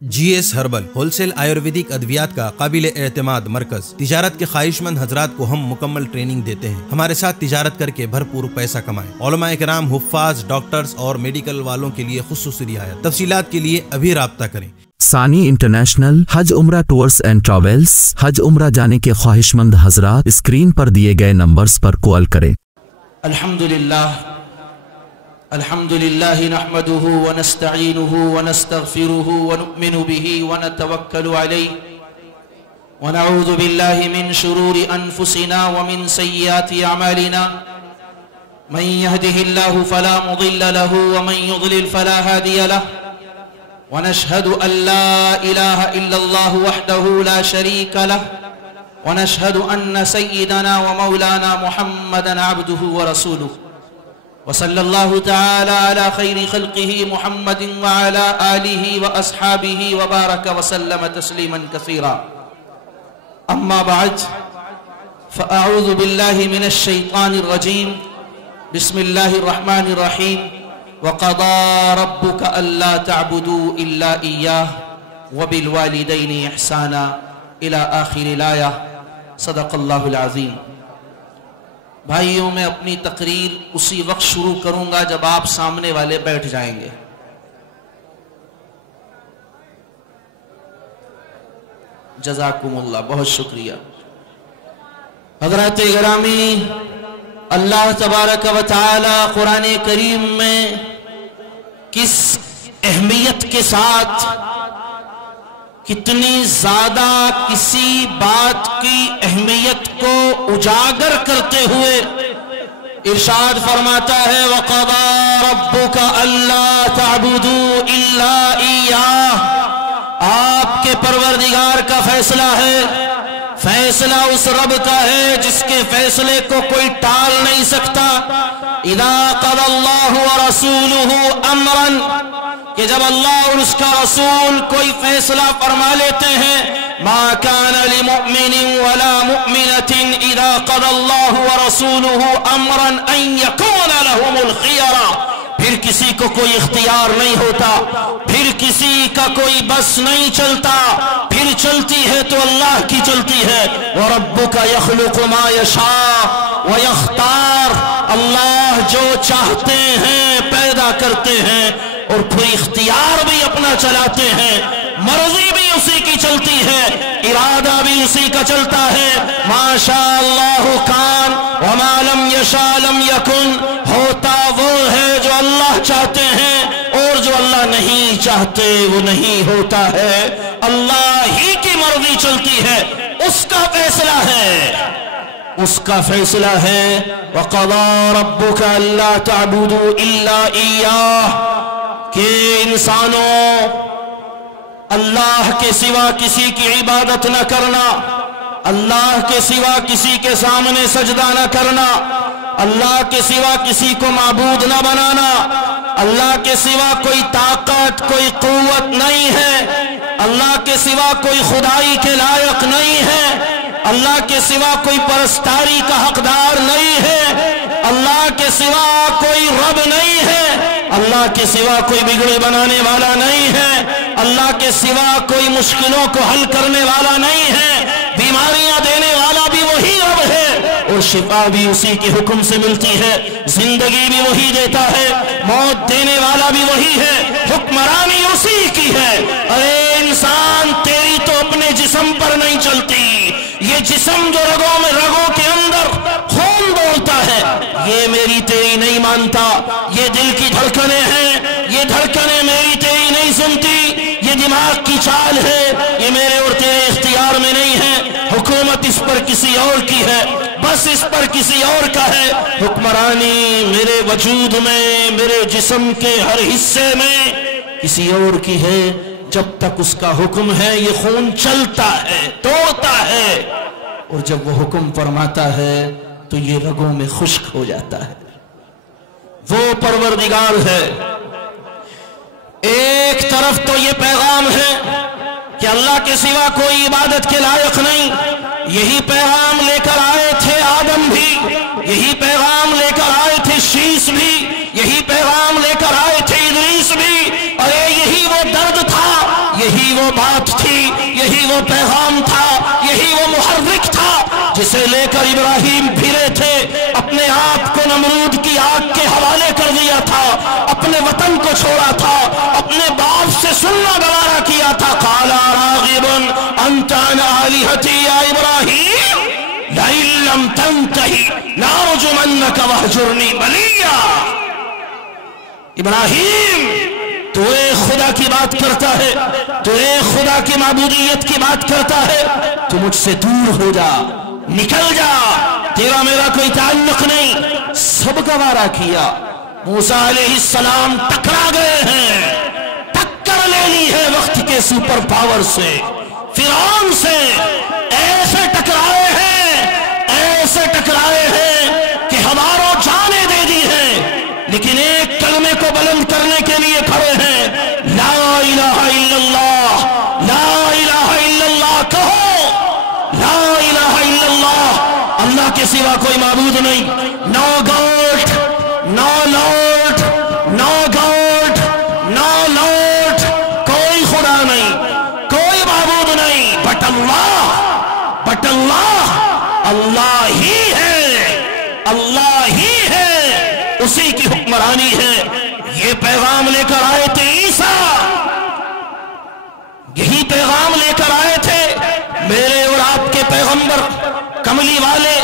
جی S herbal wholesale Ayurvedic ادویات کا قابل اعتماد مرکز۔ تجارت کے خواہش مند حضرات کو ہم مکمل ٹریننگ دیتے ہیں۔ ہمارے ساتھ تجارت کر کے بھرپور پیسہ کمائیں۔ علماء کرام، حفاظ، ڈاکٹرز اور میڈیکل والوں کے لیے خصوصی رعایت۔ تفصیلات کے لیے ابھی رابطہ کریں۔ ثانی انٹرنیشنل حج عمرہ ٹورز اینڈ ٹریولز۔ حج عمرہ جانے کے خواہش مند حضرات اسکرین پر دیے گئے نمبرز پر کال کریں۔ الحمد لله نحمده ونستعينه ونستغفره ونؤمن به ونتوكل عليه ونعوذ بالله من شرور أنفسنا ومن سيئات أعمالنا من يهده الله فلا مضل له ومن يضلل فلا هادي له ونشهد أن لا إله إلا الله وحده لا شريك له ونشهد أن سيدنا ومولانا محمدا عبده ورسوله وصلى الله تعالى على خير خلقه محمد وعلى آله وأصحابه وبارك وسلم تسليما كثيرا أما بعد فأعوذ بالله من الشيطان الرجيم بسم الله الرحمن الرحيم وقضى ربك ألا تعبدوا إلا إياه وبالوالدين إحسانا إلى آخر الآية صدق الله العظيم۔ بھائیوں، میں اپنی تقریر اسی وقت شروع کروں گا جب آپ سامنے والے بیٹھ جائیں گے۔ جزاکم اللہ، بہت شکریہ۔ حضرات گرامی، اللہ تبارک و تعالی قرآن کریم میں کس اہمیت کے ساتھ، کتنی زیادہ کسی بات کی اہمیت کو اجاگر کرتے ہوئے ارشاد فرماتا ہے وَقَضَى رَبُّكَ أَلَّا تَعْبُدُوا إِلَّا إِيَّاهُ۔ آپ کے پروردگار کا فیصلہ ہے، فیصلہ اس رب کا ہے جس کے فیصلے کو کوئی ٹال نہیں سکتا۔ اِذَا قَضَى اللَّهُ وَرَسُولُهُ أَمْرًا، کہ جب اللہ اور اس کا رسول کوئی فیصلہ فرما لیتے ہیں، ما كان لمؤمن ولا مؤمنة اذا قضى الله ورسوله امرا ان يكون لهم الخيرة، پھر کسی کو کوئی اختیار نہیں ہوتا، پھر کسی کا کوئی بس نہیں چلتا، پھر چلتی ہے تو اللہ کی چلتی ہے۔ وَرَبُّكَ يَخْلُقُ مَا يَشَاءُ وَيَخْتَارُ، اللہ جو چاہتے ہیں پیدا کرتے ہیں اور پھر اختیار بھی اپنا چلاتے ہیں، مرضی بھی اسی کی چلتی ہے، ارادہ بھی اسی کا چلتا ہے۔ ما شاء اللہ کان وما لم یشاء لم یکن، ہوتا وہ ہے جو اللہ چاہتے ہیں اور جو اللہ نہیں چاہتے وہ نہیں ہوتا ہے۔ اللہ ہی کی مرضی چلتی ہے، اس کا فیصلہ ہے، اس کا فیصلہ ہے۔ وَقَضَى رَبُّكَ أَلَّا تَعْبُدُوا إِلَّا إِيَّاهُ، کہ انسانوں اللہ کے سوا کسی کی عبادت نہ کرنا، اللہ کے سوا کسی کے سامنے سجدہ نہ کرنا، اللہ کے سوا کسی کو معبود نہ بنانا، اللہ کے سوا کوئی طاقت کوئی قوت نہیں ہے، اللہ کے سوا کوئی خدائی کے لائق نہیں ہے، اللہ کے سوا کوئی پرستاری کا حقدار نہیں ہے، اللہ کے سوا کوئی رب نہیں ہے، اللہ کے سوا کوئی بگڑی بنانے والا نہیں ہے، اللہ کے سوا کوئی مشکلوں کو حل کرنے والا نہیں ہے، بیماریاں دینے والا بھی وہی رب ہے اور شفا بھی اسی کے حکم سے ملتی ہے، زندگی بھی وہی دیتا ہے، موت دینے والا بھی وہی ہے، حکمرانی اسی کی ہے۔ ارے انسان، تیری تو اپنے جسم پر نہیں چلتی، یہ جسم جو رگوں کے اندر خون بولتا ہے، یہ میری تیری نہیں مانتا، یہ دل کی دھڑکنیں ہیں، یہ دھڑکنیں میری تیری نہیں سنتی، یہ دماغ کی چال ہے، یہ میرے اور تیرے اختیار میں نہیں ہے، حکومت اس پر کسی اور کی ہے، بس اس پر کسی اور کا ہے، حکمرانی میرے وجود میں، میرے جسم کے ہر حصے میں کسی اور کی ہے۔ جب تک اس کا حکم ہے یہ خون چلتا ہے، توڑتا ہے، اور جب وہ حکم فرماتا ہے تو یہ رگوں میں خشک ہو جاتا ہے۔ وہ پروردگار ہے۔ ایک طرف تو یہ پیغام ہے کہ اللہ کے سوا کوئی عبادت کے لائق نہیں، یہی پیغام لے کر آئے تھے آدم بھی، یہی پیغام لے کر آئے تھے شیس بھی، یہی پیغام لے کر آئے تھے ادریس بھی، اور یہی وہ درد تھا، یہی जिसे लेकर इब्राहिम फिरे थे, अपने आप को नमरूद की आग के हवाले कर दिया था, अपने वतन को छोड़ा था, अपने बाप से सुनना गवारा किया था। काला रागिबन अंता अन आलिहती या इब्राहिम लइन लम तंतही लारजुमन्नका वहजुरनी मलिया। इब्राहिम, तू एक खुदा की बात करता है, तू एक खुदा की माबूदियत की बात करता है, तू मुझसे दूर हो जा, निकल जा, तेरा मेरा कोई ताल्लुक नहीं। सब गवारा किया। मूसा अलैहिस्सलाम टकरा गए हैं, टक्कर लेनी है वक्त के सुपर पावर से, फिरौन से। ऐसे टकराए हैं कि हजारों जाने दे दी हैं, लेकिन एक कलमे को बुलंद करने के लिए खड़े हैं। ला इलाहा इल्लल्लाह, ला इलाहा इल्लल्लाह कहो, ला इलाहा इल्लल्लाह, अल्लाह के सिवा कोई माबूद नहीं। No God, no lord, no God, no lord, कोई खुदा नहीं, कोई माबूद नहीं, बट अल्लाह, अल्लाह ही है, अल्लाह ही है, उसी की हुक्मरानी है। ये पैगाम लेकर आए थे ईसा, यही पैगाम लेकर आए थे मेरे और आपके पैगंबर, कमली वाले,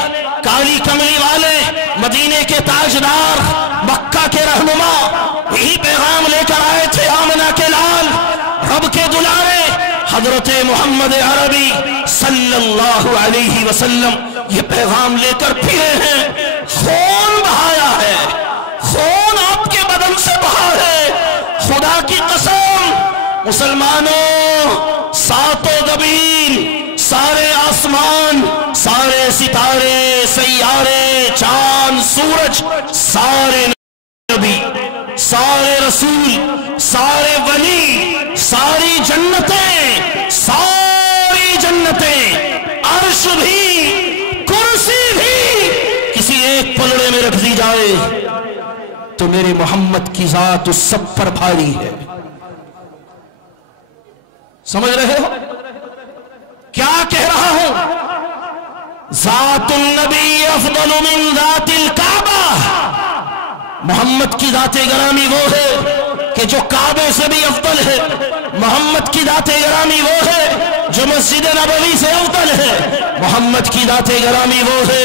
काली कमली वाले, मदीने के ताजदार, मक्का के रहनुमा। यही पैगाम लेकर आए थे आमना के लाल, रब के दुलारे हजरत मोहम्मद अरबी सल्लल्लाहु अलैहि वसल्लम। ये पैगाम लेकर फिरे हैं। खून बहाया है, खून आपके बदन से बहा है। खुदा की कसम, मुसलमानों, सातों ज़मीन, सारे आसमान, सारे सितारे, सैयारे, चांद, सूरज, सारे नबी, सारे रसूल, सारे वली, सारी जन्नतें, सारी जन्नतें, अर्श भी, कुर्सी भी किसी एक पलड़े में रख दी जाए तो मेरे मोहम्मद की जात उस सब पर भारी है। समझ रहे हो क्या कह रहा हूं? जातुन नबी अफदलु मिन जातिल काबा। मोहम्मद की जाते गरामी वो है कि जो काबे से भी अफदल है। मोहम्मद की जाते गरामी वो है जो मस्जिद नबवी से अफदल है। मोहम्मद की जाते गरामी वो है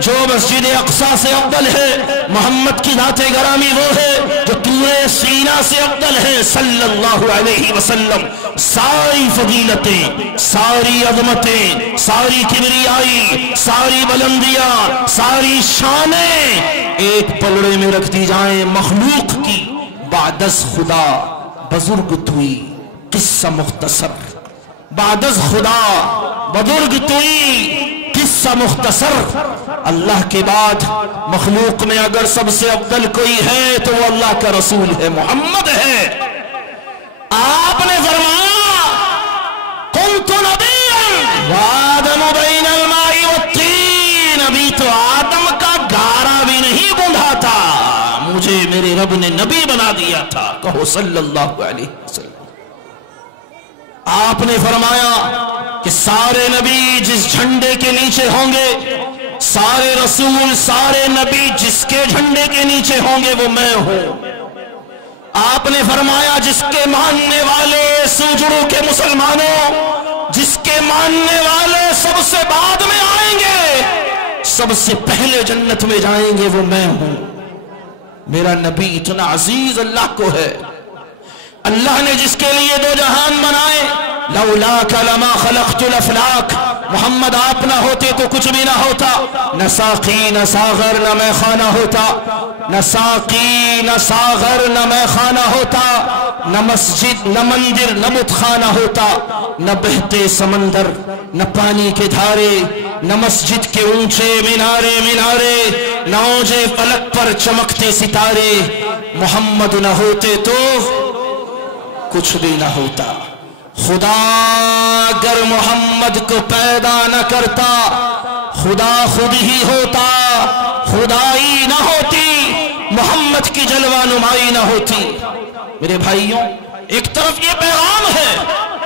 जो मस्जिद अक्सा से अफदल है। मोहम्मद की जाते गरामी वो है जो तूरे सीना से अफदल है सल्लल्लाहु अलैहि वसल्लम। सारी फजीलतें, सारी अज़मतें, सारी किबरियाई, सारी बुलंदियां, सारी शानें एक पलड़े में रख दी जाए मखलूक की। बादस खुदा बुजुर्ग तुई किस्सा मुख्तसर, बादस खुदा बुजुर्ग तुई किस्सा मुख्तसर। अल्लाह के बाद मखलूक में अगर सबसे अफदल कोई है तो वो अल्लाह का रसूल है, मोहम्मद है। आपने फरमाया कुन्तु नबिय्यन व आदमु बैनल माई वत्तीन। अभी तो आदम का गारा भी नहीं बंधा था, मुझे मेरे रब ने नबी बना दिया था। कहो सल्लल्लाहु अलैहि वसल्लम। आपने फरमाया कि सारे नबी जिस झंडे के नीचे होंगे, सारे रसूल, सारे नबी जिसके झंडे के नीचे होंगे वो मैं हूं। आपने फरमाया जिसके मानने वाले सुजड़ों के मुसलमानों, जिसके मानने वाले सबसे बाद में आएंगे, सबसे पहले जन्नत में जाएंगे वो मैं हूं। मेरा नबी इतना अजीज अल्लाह को है। अल्लाह ने जिसके लिए दो जहान बनाए, लौलाका लमा खलक़तुल अफ़लाक। मोहम्मद आप ना होते तो कुछ भी ना होता। न साक़ी न सागर न मैं खाना होता, न साक़ी न सागर न मैं खाना होता, न मस्जिद न मंदिर न बुतखाना होता, न बहते समंदर न पानी के धारे, न मस्जिद के ऊंचे मीनारे मीनारे, न ओजे फलक पर चमकते सितारे। मोहम्मद न होते तो कुछ भी ना होता। खुदा अगर मोहम्मद को पैदा न करता, खुदा खुद ही होता। खुदाई न होती, मोहम्मद की जलवा नुमाई न होती। मेरे भाइयों, एक तरफ ये पैगाम है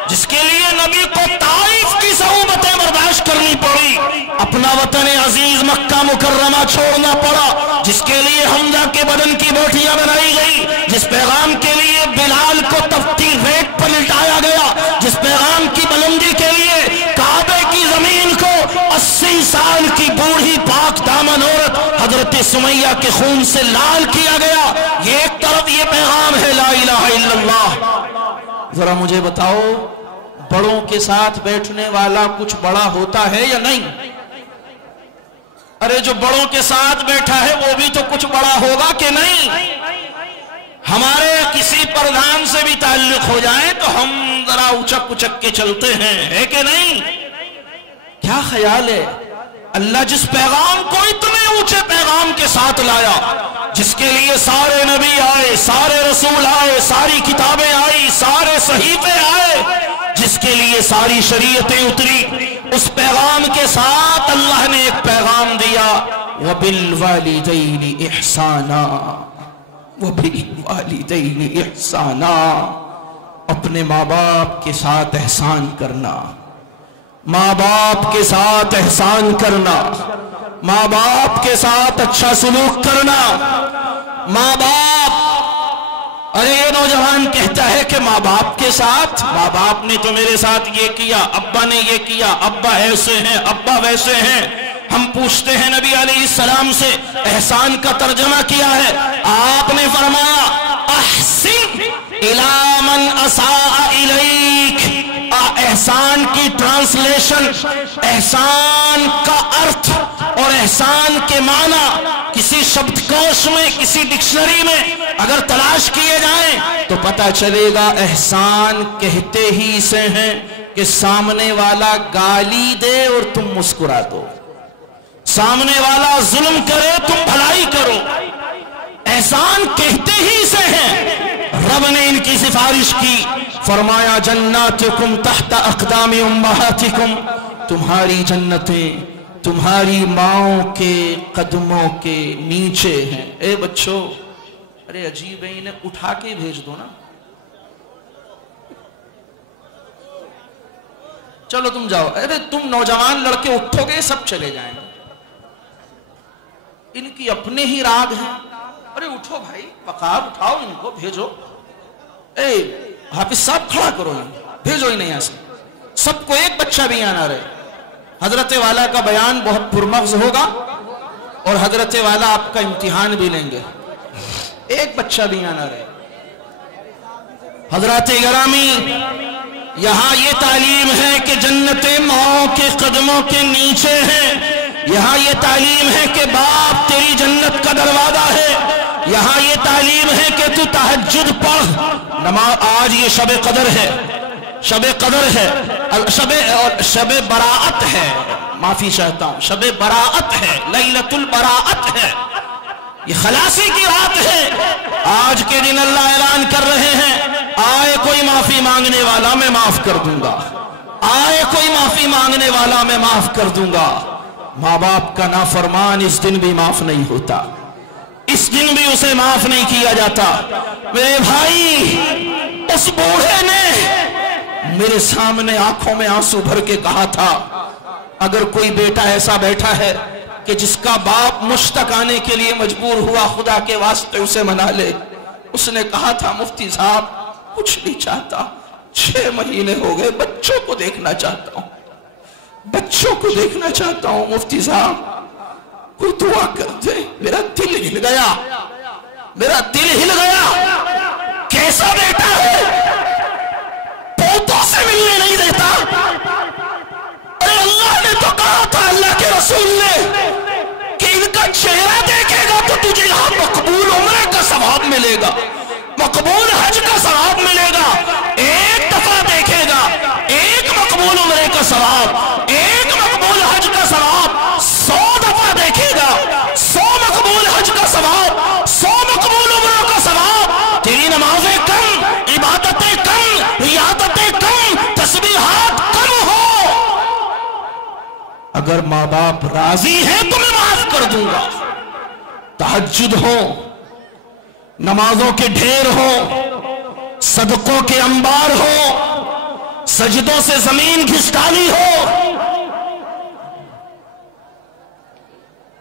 जिसके लिए नबी को ताइफ ताइफ की सऊबतें बर्दाश्त करनी पड़ी, अपना वतन अजीज मक्का मुकर्रमा छोड़ना पड़ा, जिसके लिए हमजा के बदन की बोटियां बनाई गई, जिस पैगाम के लिए बिलाल को तफ्ती रेत पर लिटाया गया, जिस पैगाम की बुलंदी के लिए काबे की जमीन को 80 साल की बूढ़ी पाक दामन औरत हजरत सुमैया के खून से लाल किया गया। ये एक तरफ ये पैगाम है ला इलाहा इल्लल्लाह। जरा मुझे बताओ, बड़ों के साथ बैठने वाला कुछ बड़ा होता है या नहीं? अरे जो बड़ों के साथ बैठा है वो भी तो कुछ बड़ा होगा कि नहीं? हमारे किसी प्रधान से भी ताल्लुक हो जाए तो हम जरा उचक उचक के चलते हैं, है कि नहीं? क्या ख्याल है? अल्लाह जिस पैगाम को इतने ऊंचे पैगाम के साथ लाया, जिसके लिए सारे नबी आए, सारे रसूल आए, सारी किताबें आई, सारे सहीफे आए, जिसके लिए सारी शरीयतें उतरी, उस पैगाम के साथ अल्लाह ने एक पैगाम दिया, वबिल वालिदैनि इहसाना, वबिल वालिदैनि इहसाना, अपने माँ बाप के साथ एहसान करना, माँ बाप के साथ एहसान करना, माँ बाप के साथ अच्छा सलूक करना। माँ बाप, अरे ये नौजवान कहता है कि माँ बाप के साथ, माँ बाप ने तो मेरे साथ ये किया, अब्बा ने ये किया, अब्बा ऐसे हैं, अब्बा वैसे हैं। हम पूछते हैं नबी अलैहिस्सलाम से, एहसान का तर्जमा किया है, आपने फरमाया अहसिन इला मन असाअ इलैक। एहसान की ट्रांसलेशन, एहसान का अर्थ और एहसान के माना किसी शब्दकोश में, किसी डिक्शनरी में अगर तलाश किए जाएं तो पता चलेगा एहसान कहते ही से हैं कि सामने वाला गाली दे और तुम मुस्कुरा दो, सामने वाला जुल्म करे तुम भलाई करो, एहसान कहते ही से हैं। रब ने इनकी सिफारिश की, फरमाया जन्नातुकुम तहत अक़दामी उम्महातिकुम, तुम्हारी जन्नतें तुम्हारी माओं के कदमों के नीचे हैं। ए बच्चों, अरे अजीब है, इन्हें उठा के भेज दो ना, चलो तुम जाओ। अरे तुम नौजवान लड़के उठोगे सब चले जाएंगे, इनकी अपने ही राग हैं। अरे उठो भाई, वक़ार उठाओ, इनको भेजो। ए हाफिज साहब खड़ा करो, भेजो इन्हें यहां से, सबको एक बच्चा भी आना रहे। हजरत वाला का बयान बहुत पुरमग़्ज़ होगा और हजरत वाला आपका इम्तिहान भी लेंगे, एक बच्चा भी आना रहे। हजरत गिरामी, यहां ये तालीम है कि जन्नतें माओ के कदमों के नीचे हैं। यहां ये तालीम है कि बाप तेरी जन्नत का दरवाजा है। यहां ये तालीम है कि तू तहज्जुद पढ़, नमाज। आज ये शब कदर है, शब कदर है, शब बराअत है, माफी चाहता हूं, शब बराअत है, लैलतुल बराअत है, ये खलासी की रात है। आज के दिन अल्लाह ऐलान कर रहे हैं, आए कोई माफी मांगने वाला मैं माफ कर दूंगा, आए कोई माफी मांगने वाला मैं माफ कर दूंगा। माँ बाप का नाफरमान इस दिन भी माफ नहीं होता, इस दिन भी उसे माफ नहीं किया जाता। मेरे भाई, उस बूढ़े ने मेरे सामने आंखों में आंसू भर के कहा था, अगर कोई बेटा ऐसा बैठा है कि जिसका बाप मुश्तक आने के लिए मजबूर हुआ, खुदा के वास्ते उसे मना ले। उसने कहा था, मुफ्ती साहब कुछ नहीं चाहता, 6 महीने हो गए, बच्चों को देखना चाहता हूं, बच्चों को देखना चाहता हूं, मुफ्ती साहब कोई दुआ कर दे। मेरा दिल हिल गया, मेरा दिल हिल गया। कैसा बेटा है, पोतों से मिलने नहीं देता। अरे अल्लाह ने तो कहा था, अल्लाह के रसूल ने, कि इनका चेहरा देखेगा तो तुझे यहां मकबूल उम्रे का सवाब मिलेगा, मकबूल हज का सवाब मिलेगा। एक दफा देखेगा, एक मकबूल उम्रे का सवाब, एक मकबूल हज का सवाब। 100 दफा देखेगा, 100 मकबूल हज का सवाब, 100 मकबूल उम्रे का सवाब। तेरी नमाजें कम, इबादतें कम, रियादतें कम, तस्बीहात कम हो, अगर माँ बाप राजी है तो मैं माफ कर दूंगा। तहज्जुद हो, नमाजों के ढेर हो, सदकों के अंबार हो, सजदों से जमीन घिसटानी हो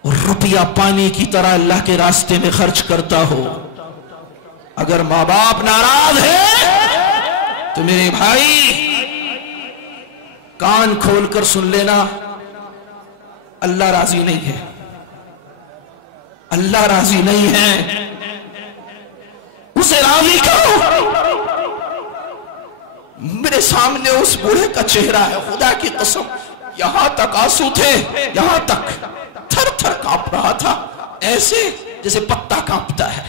और रुपया पानी की तरह अल्लाह के रास्ते में खर्च करता हो, अगर माँ बाप नाराज है तो मेरे भाई कान खोलकर सुन लेना, अल्लाह राजी नहीं है, अल्लाह राजी नहीं है। उसे राजी करो। मेरे सामने उस बूढ़े का चेहरा है, खुदा की कसम यहां तक आंसू थे, यहां तक थर थर कांप रहा था, ऐसे जैसे पत्ता कांपता है।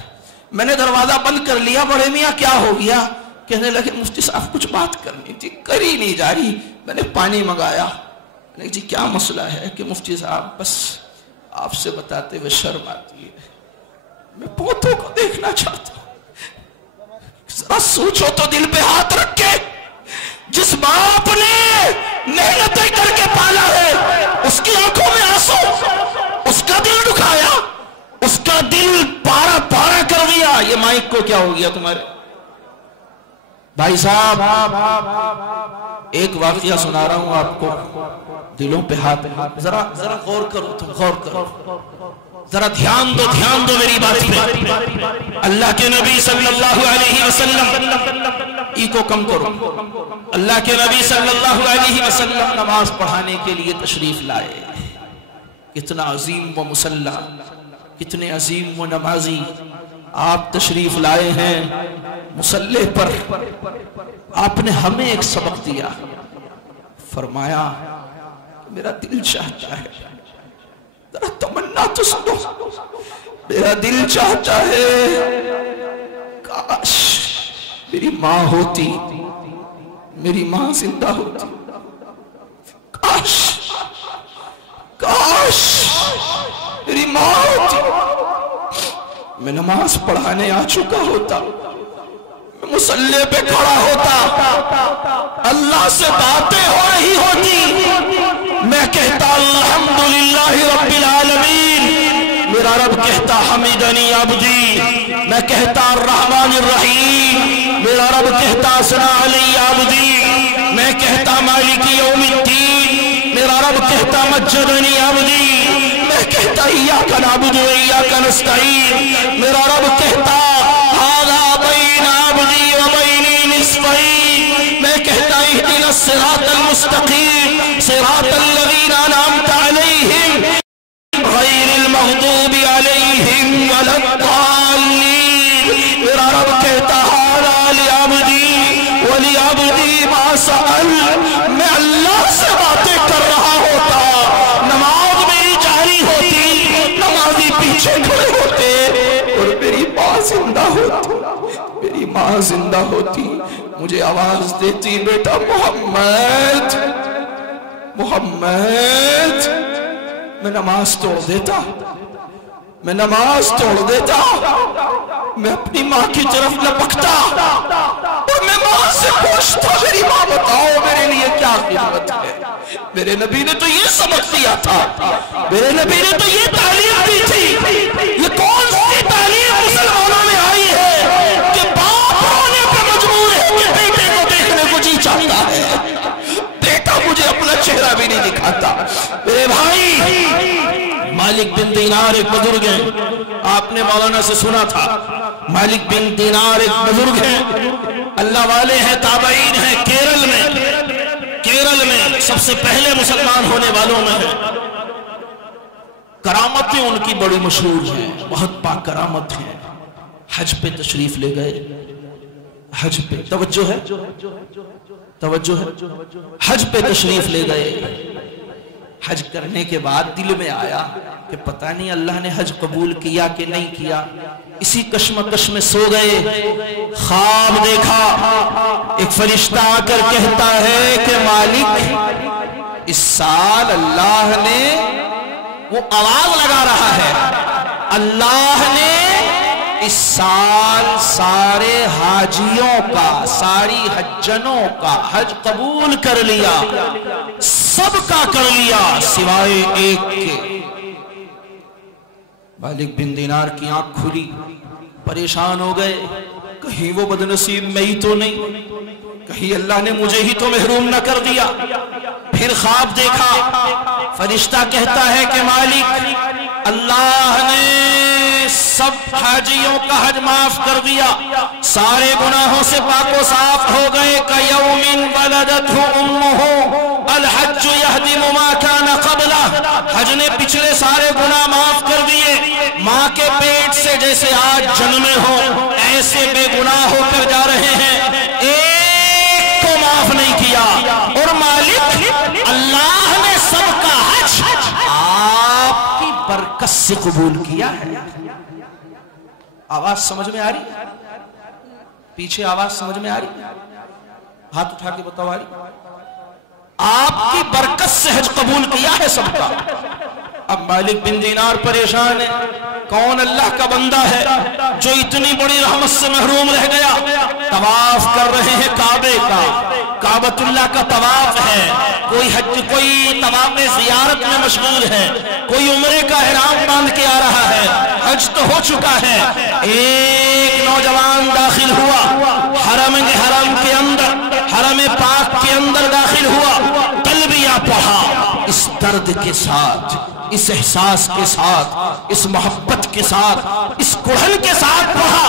मैंने दरवाजा बंद कर लिया। बड़े मियाँ क्या हो गया? कहने लगे मुफ्ती साहब कुछ बात करनी थी, कर ही नहीं जा रही। मैंने पानी मंगाया। मैंने जी क्या मसला है? कि मुफ्ती साहब बस आपसे बताते हुए शर्म आती है, मैं पोतों को देखना चाहता हूं। जरा सोचो तो, दिल पे हाथ रख के, जिस बाप ने मेहनतें करके पाला है उसकी आंखों में आंसू, उसका दिल दुखाया, उसका दिल पारा पारा कर दिया। ये माइक को क्या हो गया तुम्हारे भाई साहब? एक वाकया सुना रहा हूं आपको, दिलों पे हाथ, जरा जरा गौर करो, तुम गौर करो, जरा ध्यान दो मेरी बात पे। अल्लाह के नबी सल्लल्लाहु अलैहि वसल्लम, इको कम करो, अल्लाह के नबी सल्लल्लाहु अलैहि वसल्लम नमाज पढ़ाने के लिए तशरीफ लाए। कितना अजीम व मुसल्ला, कितने अजीम व नमाजी आप तशरीफ लाए हैं मुसल्ले पर। आपने हमें एक सबक दिया, फरमाया मेरा दिल चाहता है, जरा तमन्ना तो सुनो, मेरा दिल चाहता है काश मेरी माँ होती, मेरी माँ जिंदा होती, काश काश मेरी माँ होती, मैं नमाज पढ़ाने आ चुका होता, मैं मुसल्ले पे खड़ा होता, अल्लाह से बातें हो रही होती, मैं कहता अल्हम्दुलिल्लाहि रब्बिल आलमीन, मेरा रब कहता हमीदनी अब्दी, मैं कहता अर्रहमानिर रहीम, मेरा रब कहता सना अलैहि अब्दी, मैं कहता मालिकी यौमिद्दीन, मेरा रब कहता मज्जदनी अब्दी, मैं कहता इय्याका नअबुदु व इय्याका नस्तईन, मेरा रब कहता हाज़ा बैना अब्दी व बैनी निस्फ़ैन, मैं कहता इहदिना सिरातल मुस्तक़ीम सिरातल लज़ीना अनअमता अलैहिम गैरिल मग़दूबि अलैहिम वलद्दाल्लीन, मेरा रब कहता हाज़ा लिअब्दी व लिअब्दी मा सअल। मैं अल्लाह से बातें कर रहा होता, नमाज मेरी जारी होती, नमाजी पीछे खड़े होते और मेरी माँ जिंदा होती, मेरी माँ जिंदा होती, मुझे आवाज देती बेटा मोहम्मद मोहम्मद। मैं नमाज तोड़ देता, मैं नमाज तोड़ देता, मैं अपनी माँ की तरफ लपकता और मैं माँ से पूछता मेरी माँ बताओ मेरे लिए क्या खिदमत है। मेरे नबी ने तो ये सबक दिया था, मेरे नबी ने तो ये तालीम दी थी। ये कौन सी तालीम मुसलमानों में आई है कि बाप रोने पे मजबूर है कि बेटे को देखने को जी चाहता है, बेटा मुझे अपना चेहरा भी नहीं दिखाता। मेरे भाई मालिक बिन दीनार एक बुजुर्ग हैं, आपने मौलाना से सुना था, मालिक बिन दीनार एक बुजुर्ग हैं, अल्लाह वाले हैं, ताबईन हैं, केरल में सबसे पहले मुसलमान होने वालों में है। करामतें उनकी बड़ी मशहूर हैं, बहुत पाक करामत हैं। हज पे तशरीफ ले गए, हज पे तवज्जो है, तवज्जो है, हज पे तशरीफ ले गए। हज करने के बाद दिल में आया कि पता नहीं अल्लाह ने हज कबूल किया कि नहीं किया। इसी कश्मकश में सो गए, ख्वाब देखा, एक फरिश्ता आकर कहता है कि मालिक इस साल अल्लाह ने, वो आवाज लगा रहा है, अल्लाह ने इस साल सारे हाजियों का, सारी हज्जनों का हज कबूल कर लिया, सबका कर लिया सिवाय एक के। मालिक बिन दीनार की आंख खुली, परेशान हो गए, कहीं वो बदनसीब मैं ही तो नहीं, کہیں اللہ نے مجھے ہی تو محروم نہ کر دیا۔ پھر خواب دیکھا، فرشتہ کہتا ہے کہ مالک اللہ نے سب حاجیوں کا حج معاف کر دیا، سارے گناہوں سے پاک و صاف ہو گئے۔ کَيَوْمٍ وَلَدَتْهُ أُمُّهُ الْحَجُّ يَهْدِمُ مَا كَانَ قَبْلَهُ، حج نے پچھلے سارے گناہ معاف کر دیے۔ ماں کے پیٹ سے جیسے آج جنمے ہوں ایسے بے گناہ ہو کر جا رہے ہیں، ایک کو معاف نہیں کیا۔ اور مالک اللہ نے سب کا حج آپ کی برکت سے قبول کیا ہے۔ آواز سمجھ میں آ رہی؟ پیچھے آواز سمجھ میں آ رہی؟ ہاتھ اٹھا کے بتاؤ آ رہی؟ آپ کی برکت سے حج قبول کیا ہے سب کا۔ اب مالک بن دینار پریشان ہے، کون اللہ کا بندہ ہے جو اتنی بڑی رحمت سے محروم رہ گیا؟ طواف کر رہے ہیں کعبے کا، کعبۃ اللہ کا طواف ہے، کوئی حج کوئی طواف زیارت میں مشغول ہے، کوئی عمرے کا احرام باندھ کے آ رہا ہے، حج تو ہو چکا ہے۔ ایک نوجوان داخل ہوا حرم کے اندر، حرم پاک کے اندر داخل ہوا، تلبیہ پڑھا، اس درد کے ساتھ، اس احساس کے ساتھ، اس محبت کے ساتھ، اس کڑھن کے ساتھ پڑھا۔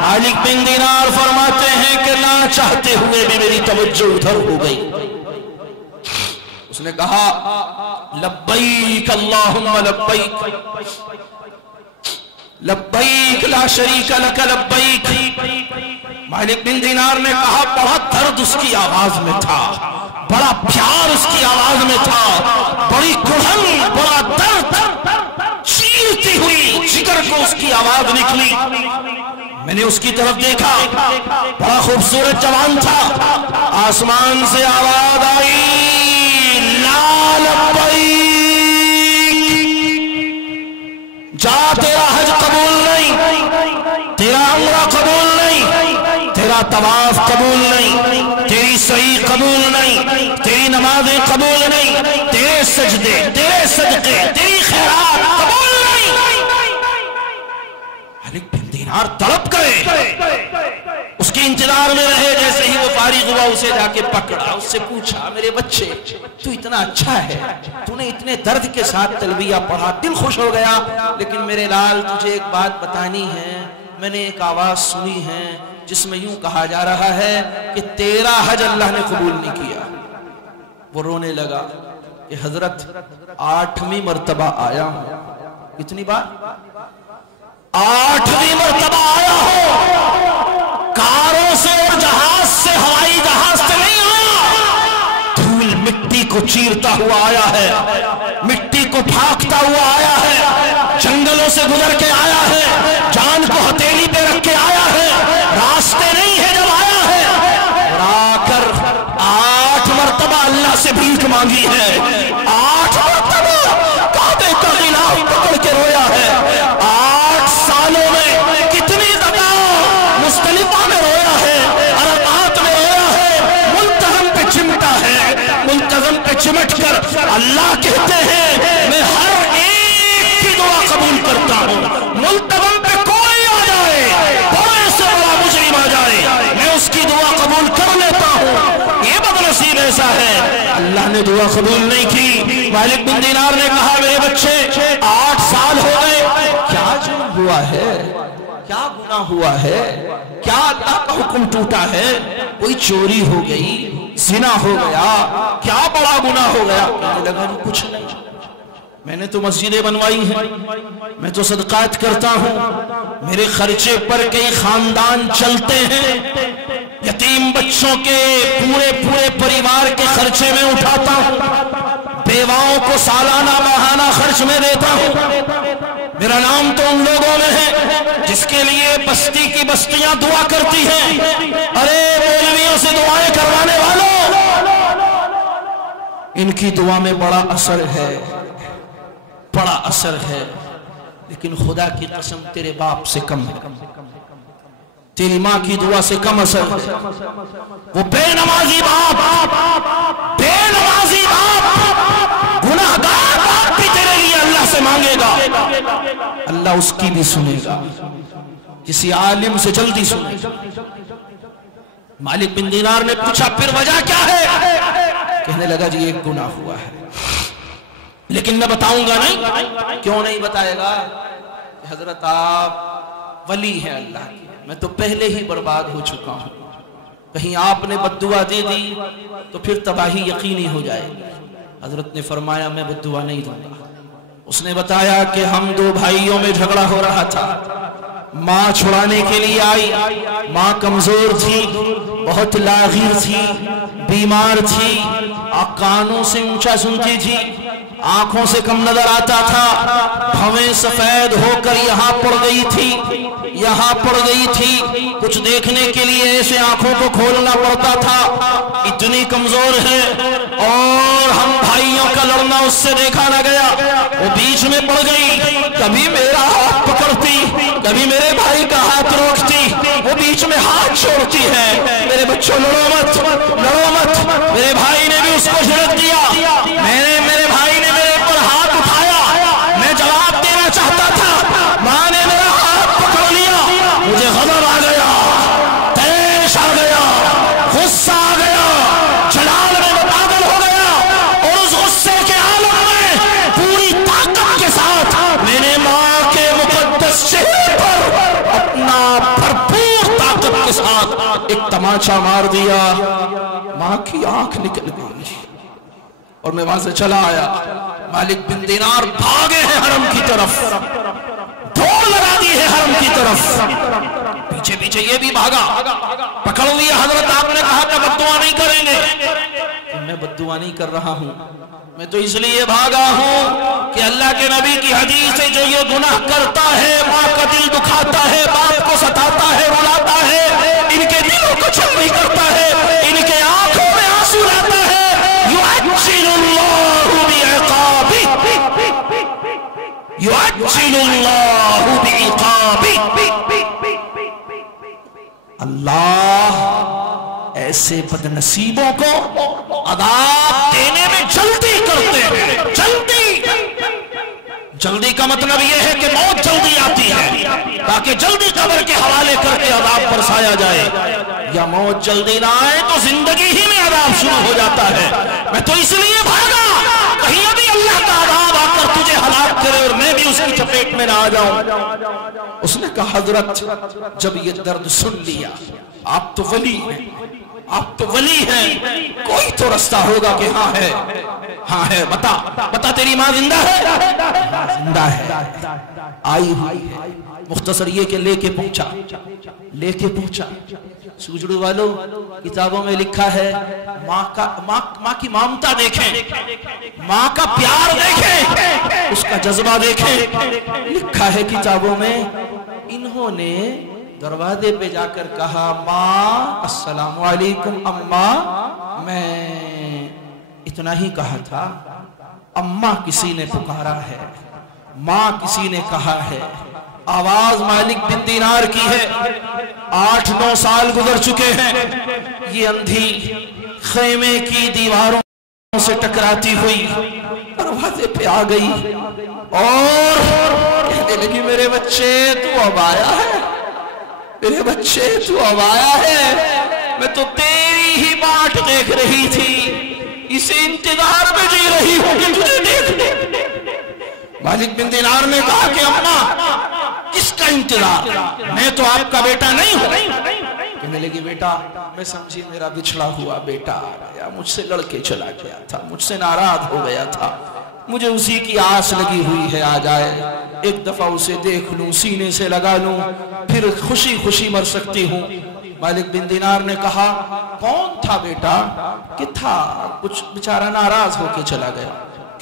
مالک بن دینار فرماتے ہیں کہ نہ چاہتے ہوئے بھی میری توجہ ادھر ہو گئی۔ اس نے کہا لبیک اللہم لبیک، لبیک لا شریک لک لبیک۔ مالک بن دینار نے کہا، بڑا درد اس کی آواز میں تھا، بڑا پیار اس کی آواز میں تھا، بڑی کڑھن، بڑا درد چیرتی ہوئی جگر کو اس کی آواز نکلی۔ میں نے اس کی طرف دیکھا، بڑا خوبصورت جوان تھا۔ آسمان سے آواز آئی، لا لبیک، جا تیرا حج قبول نہیں، تیرا عمرہ قبول نہیں، تیرا طواف قبول نہیں، تیری سعی قبول نہیں، تیری نمازیں قبول نہیں، تیرے سجدے، تیرے صدقے، تیری خیرات قبول نہیں۔ مالک بن دینار تڑپ گئے، اس کے انتظار میں رہے۔ جیسے ہی وہ فارغ ہوا اسے جا کے پکڑا، اس سے پوچھا، میرے بچے تو اتنا اچھا ہے، تو نے اتنے درد کے ساتھ تلبیہ پڑھا، دل خوش ہو گیا، لیکن میرے لال تجھے ایک بات بتانی ہے، میں نے ایک آواز سنی ہے جس میں یوں کہا جا رہا ہے کہ تیرا حج اللہ نے قبول نہیں کیا۔ وہ رونے لگا کہ حضرت 8ویں مرتبہ آیا ہوں۔ کتنی بار؟ 8ویں مرتبہ آیا ہوں، کاروں سے اور جہاز سے، ہوائی جہاز سے نہیں آیا، دھول مٹی کو چیرتا ہوا آیا ہے، مٹی کو پھاکتا ہوا آیا ہے، جنگلوں سے گزر کے آیا ہے، جان کو ہتھیلی پہ رکھ کے آیا ہے، راستے نہیں ہے جب آیا ہے، اور آ کر 8 مرتبہ اللہ سے بھیک مانگی ہے، 8 مرتبہ کعبے کا غلاف پکڑ کے رویا ہے، 8 سالوں میں کتنی دفعہ مزدلفہ میں رویا ہے، عرفات میں رویا ہے، ملتزم پہ چمٹا ہے، ملتزم پہ چمٹ کر اللہ کہتے ہیں میں ہر ایک کی دعا قبول کرتا ہوں، ملتزم پہ کوئی آ جائے، بڑے سے بڑا مجرم آ جائے، میں اس کی دعا قبول کر لیتا ہوں۔ یہ بدنصیب ایسا ہے، اللہ نے دعا قبول نہیں کی۔ مالک بن دینار نے کہا، میرے بچے 8 سال ہو گئے، کیا جرم ہوا ہے، کیا گناہ ہوا ہے، کیا اللہ کا حکم ٹوٹا ہے، کوئی چوری ہو گئی، زنا ہو گیا، کیا بڑا گناہ ہو گیا؟ کہنے لگا کچھ نہیں، میں نے تو مسجدیں بنوائی ہیں، میں تو صدقات کرتا ہوں، میرے خرچے پر کئی خاندان چلتے ہیں، یتیم بچوں کے پورے پریوار کے خرچے میں اٹھاتا ہوں، بیواؤں کو سالانہ ماہانہ خرچ میں دیتا ہوں، میرا نام تو ان لوگوں میں ہے جس کے لیے بستی کی بستیاں دعا کرتی ہیں۔ ارے مولویوں سے دعائیں کروانے والوں، ان کی دعا میں بڑا اثر ہے، بڑا اثر ہے، لیکن خدا کی قسم تیرے باپ سے کم ہے، تیری ماں کی دعا سے کم اثر ہے۔ وہ بے نمازی باپ، بے نمازی باپ، گناہگار باپ بھی تیرے لیے اللہ سے مانگے گا، اللہ اس کی بھی سنے گا، کسی عالم سے جلدی سنے گا۔ मालिक बिन दीनार ने पूछा फिर वजह क्या है? कहने लगा जी एक गुनाह हुआ है, लेकिन मैं बताऊंगा नहीं। क्यों नहीं बताएगा? हजरत आप वली हैं अल्लाह की, मैं तो पहले ही बर्बाद हो चुका हूं, कहीं आपने बद्दुआ दे दी तो फिर तबाही यकीनी हो जाएगी। हजरत ने फरमाया मैं बद्दुआ नहीं दूंगा। उसने बताया कि हम दो भाइयों में झगड़ा हो रहा था, माँ छुड़ाने के लिए आई, माँ कमजोर थी, बहुत लागिर थी, बीमार थी, कानों से ऊंचा सुनती थी, आंखों से कम नजर आता था, भवें सफेद होकर यहाँ पड़ गई थी, यहाँ पड़ गई थी, कुछ देखने के लिए ऐसे आंखों को खोलना पड़ता था, इतनी कमजोर है। और हम भाइयों का लड़ना उससे देखा न गया, वो बीच में पड़ गई, कभी मेरा हाथ पकड़ती, कभी मेरे भाई का हाथ रोकती, वो बीच में हाथ छोड़ती है, मेरे बच्चों लड़ो मत, लड़ो मत। मेरे भाई ने भी उसको झिड़क दिया, मेरे भाई ने मेरे ऊपर हाथ उठाया, मैं जवाब देना चाहता था, माँ ने मेरा हाथ पकड़ लिया, मुझे ग़ज़ब आ गया, तैश आ गया, गुस्सा आ गया, जलाल में मैं पागल हो गया, और उस गुस्से के आलम में पूरी ताकत के साथ मैंने माँ के मुक़द्दस चेहरे पर अपना भरपूर ताकत के साथ एक तमाचा मार दिया, माँ की आंख निकल गई और मैं वहां से चला आया। मालिक बिन दीनार भागे हैं हरम की तरफ, दौड़ लगा दी है हरम की तरफ, पीछे पीछे ये भी भागा, पकड़ लिया। हजरत आपने कहा था बद्दुआ नहीं करेंगे, तो मैं बद्दुआ नहीं कर रहा हूं, मैं तो इसलिए भागा हूं कि अल्लाह के नबी की हदीस है, जो ये गुनाह करता है, माँ का दिल दुखाता है, बाप को सताता है, रुलाता है, इनके दिलों को छलनी करता है, इनके आंखों में आंसू लाता है, अल्लाह ऐसे बदनसीबों को अदाब देने में जल्दी करते हैं। जल्दी का मतलब यह है कि मौत जल्दी आती है ताकि जल्दी कब्र के हवाले करके अदाब बरसाया जाए, या मौत जल्दी ना आए तो जिंदगी ही में अदाब शुरू हो जाता है। मैं तो इसलिए भागा, कहीं अभी अल्लाह का अदाब आकर तुझे हलाक करे और मैं भी उसकी चपेट में ना आ जाऊं। उसने कहा हजरत जब ये दर्द सुन लिया, आप तो वली हैं, आप तो वली हैं, कोई तो रास्ता होगा कि हाँ है, हाँ है, बता बता तेरी माँ जिंदा है? जिंदा है, आई हुई है। मुख्तसर ये कि लेके पहुंचा। सूजड़ू वालों, किताबों में लिखा है माँ की ममता देखें, माँ का प्यार देखें, उसका जज्बा देखें। लिखा है किताबों में, इन्होंने दरवाजे पे जाकर कहा, माँ अस्सलामु अलैकुम अम्मा। मैं इतना ही कहा था, अम्मा किसी ने पुकारा है, माँ किसी ने कहा है। आवाज मालिक बिन दीनार की है। 8-9 साल गुजर चुके हैं। ये अंधी खेमे की दीवारों से टकराती हुई दरवाजे पे आ गई और कहने लगी, मेरे बच्चे तू अब आया है, मेरे बच्चे तू अब आया है। मैं तो तेरी ही बाट देख रही थी, इसे इंतजार में जी रही हूं कि तुझे देख ले। मालिक बिन दीनार ने कहा कि अम्मा किसका इंतजार, मैं तो आपका बेटा नहीं हूं। कहने लगी, बेटा मैं समझी मेरा बिछड़ा हुआ बेटा आ गया, मुझसे लड़के चला गया था, मुझसे नाराज हो गया था, मुझे उसी की आस लगी हुई है आ जाए, एक दफा उसे देख लूं, सीने से लगा लूं, फिर खुशी खुशी मर सकती हूँ। मालिक बिन दीनार ने कहा, कौन था बेटा? कि था, कुछ बेचारा नाराज होके चला गया।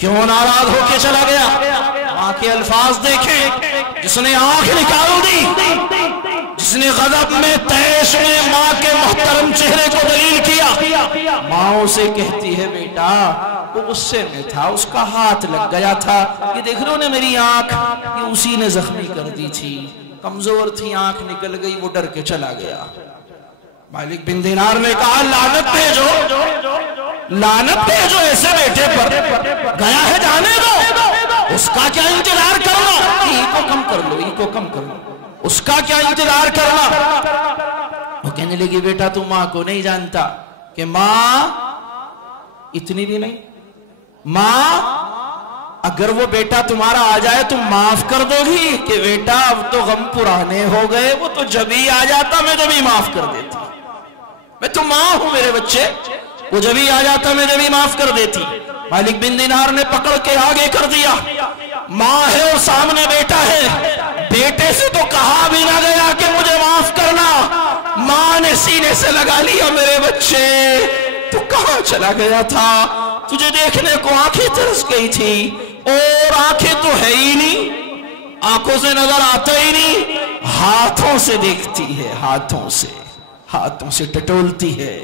क्यों नाराज होके चला गया? माँ के अल्फाज देखें, जिसने आंख निकाल दी, जिसने गजब में तैश में माँ के मोहतरम चेहरे को दलील किया। माँ उसे कहती है, बेटा वो गुस्से में था, उसका हाथ लग गया था, ये देख लो ने मेरी आंख, ये उसी ने जख्मी कर दी थी, कमजोर थी, आंख निकल गई, वो डर के चला गया। मालिक बिन दीनार ने कहा, लानत भेजो ऐसे बेटे पर, गया है जाने दो, उसका क्या इंतजार करना, इको कम कर लो, उसका क्या इंतजार करना। वो कहने कहने लगी बेटा तू माँ को नहीं जानता कि माँ इतनी भी नहीं, माँ अगर वो बेटा तुम्हारा आ जाए तुम माफ कर दोगी कि बेटा अब तो गम पुराने हो गए, वो तो जब ही आ जाता मैं जब ही माफ कर देती, मैं तो माँ हूं मेरे बच्चे, वो जब ही आ जाता मैं जब ही माफ कर देती। मालिक बिन दिनार ने पकड़ के आगे कर दिया, माँ है और सामने बेटा है, बेटे से तो कहा भी ना गया कि मुझे माफ करना, माँ ने सीने से लगा लिया मेरे बच्चे तू कहां चला गया था, तुझे देखने को आंखें तरस गई थी और आंखें तो है ही नहीं, आंखों से नजर आता ही नहीं, हाथों से देखती है, हाथों से टटोलती है,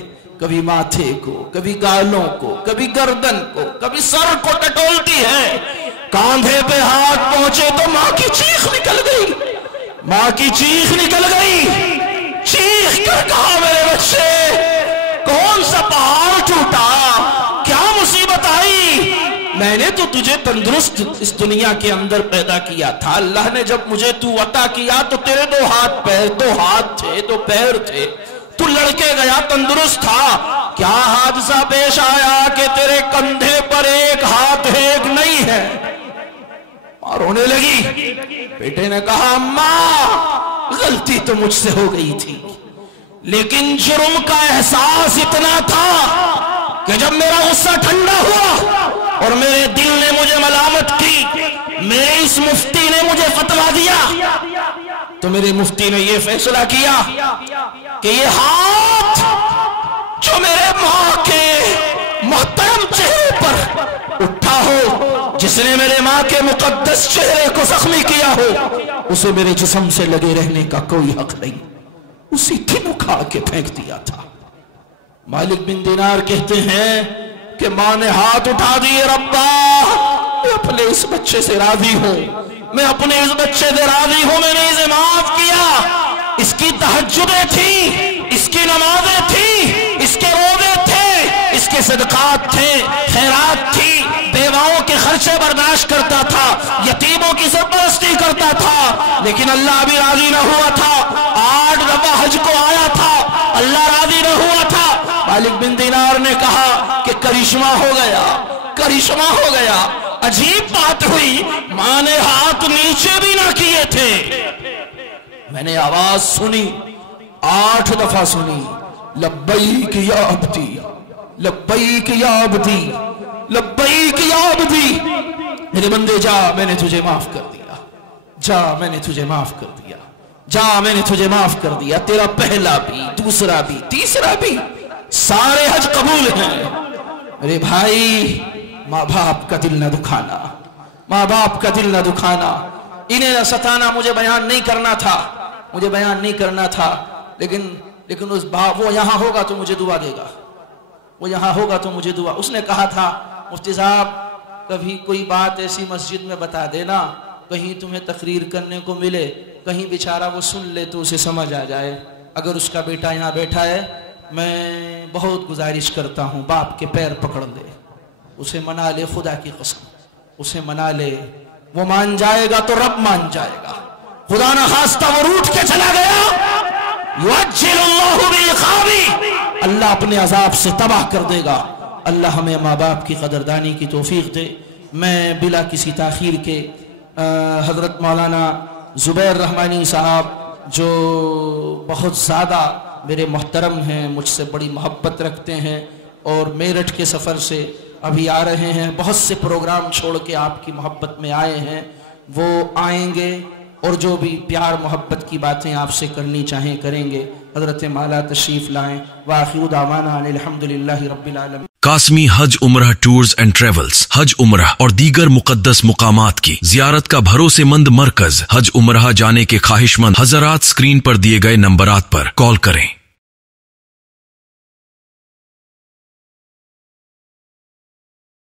कभी माथे को, कभी गालों को, कभी गर्दन को, कभी सर को टटोलती है, कांधे पे हाथ पहुंचे तो मां की चीख निकल गई, मां की चीख निकल गई, चीख कर कहा मेरे बच्चे कौन सा पहाड़ टूटा, क्या मुसीबत आई, मैंने तो तुझे तंदुरुस्त इस दुनिया के अंदर पैदा किया था, अल्लाह ने जब मुझे तू अता किया तो तेरे दो हाथ थे, दो पैर थे, तू लड़के गया तंदुरुस्त था, क्या हादसा पेश आया कि तेरे कंधे पर एक हाथ है एक नहीं है, और रोने लगी। बेटे ने कहा अम्मा गलती तो मुझसे हो गई थी, लेकिन जुर्म का एहसास इतना था कि जब मेरा गुस्सा ठंडा हुआ और मेरे दिल ने मुझे मलामत की, मेरे इस मुफ्ती ने मुझे फतवा दिया, तो मेरे मुफ्ती ने यह फैसला किया कि ये हाथ जो मेरे मां के मोहतरम चेहरे पर उठा हो, जिसने मेरे मां के मुकद्दस चेहरे को जख्मी किया हो, उसे मेरे जिस्म से लगे रहने का कोई हक नहीं, उसी दिन उठा के फेंक दिया था। मालिक बिन दिनार कहते हैं कि मां ने हाथ उठा दिए, रब्बा मैं अपने इस बच्चे से राजी हूं, मैं अपने इस बच्चे से राजी हूं, मैंने इसे माफ किया, इसकी तहज्जुदें थी, इसकी नमाजें थी, इसके रोजे थे, इसके सदकात थे, खैरात थी, बेवाओं के खर्चे बर्दाश्त करता था, यतीमों की सरपरस्ती करता था, लेकिन अल्लाह भी राजी न हुआ था, 8 दफा हज को आया था, अल्लाह राजी न हुआ था। मालिक बिन दिनार ने कहा कि करिश्मा हो गया, करिश्मा हो गया, अजीब बात हुई, मां ने हाथ नीचे भी ना किए थे, मैंने आवाज सुनी, 8 दफा सुनी, लब्बैक या अब्दी, लब्बैक या अब्दी, लब्बैक या अब्दी, मेरे बंदे जा मैंने तुझे माफ कर दिया, जा मैंने तुझे माफ कर दिया, जा मैंने तुझे माफ कर दिया, तेरा पहला भी, दूसरा भी, तीसरा भी, सारे हज कबूल हैं। मेरे भाई माँ बाप का दिल न दुखाना, माँ बाप का दिल न दुखाना, इन्हें न सताना, मुझे बयान नहीं करना था, मुझे बयान नहीं करना था, लेकिन उस बाप वो यहां होगा तो मुझे दुआ देगा, वो यहां होगा तो मुझे दुआ, उसने कहा था मुफ्ती साहब कभी कोई बात ऐसी मस्जिद में बता देना, कहीं तुम्हें तकरीर करने को मिले, कहीं बेचारा वो सुन ले तो उसे समझ आ जाए, अगर उसका बेटा यहाँ बैठा है, मैं बहुत गुजारिश करता हूँ बाप के पैर पकड़ ले, उसे मना ले, खुदा की कसम उसे मना ले, वो मान जाएगा तो रब मान जाएगा, खुदा ना खास्ता वो रूठ के चला गया, युअज्जिलुल्लाहु बिइक़ाबी, अल्लाह अपने अजाब से तबाह कर देगा। अल्लाह हमें माँ बाप की कदरदानी की तौफीक दे। मैं बिला किसी ताखीर के हजरत मौलाना जुबैर रहमानी साहब जो बहुत ज़्यादा मेरे मोहतरम हैं, मुझसे बड़ी मोहब्बत रखते हैं और मेरठ के सफ़र से अभी आ रहे हैं, बहुत से प्रोग्राम छोड़ के आपकी मोहब्बत में आए हैं, वो आएंगे और जो भी प्यार मोहब्बत की बातें आपसे करनी चाहें करेंगे। हजरत माला तशरीफ लाएं। व आखिरु दावाना अनिल हम्दुलिल्लाहि रब्बिल आलमीन। कासमी हज उम्रह टूर्स एंड ट्रेवल्स हज उम्रह और दीगर मुकद्दस मुकामात की जियारत का भरोसेमंद मरकज। हज उम्रह जाने के ख्वाहिशमंद हजरात स्क्रीन पर दिए गए नंबरात पर कॉल करें।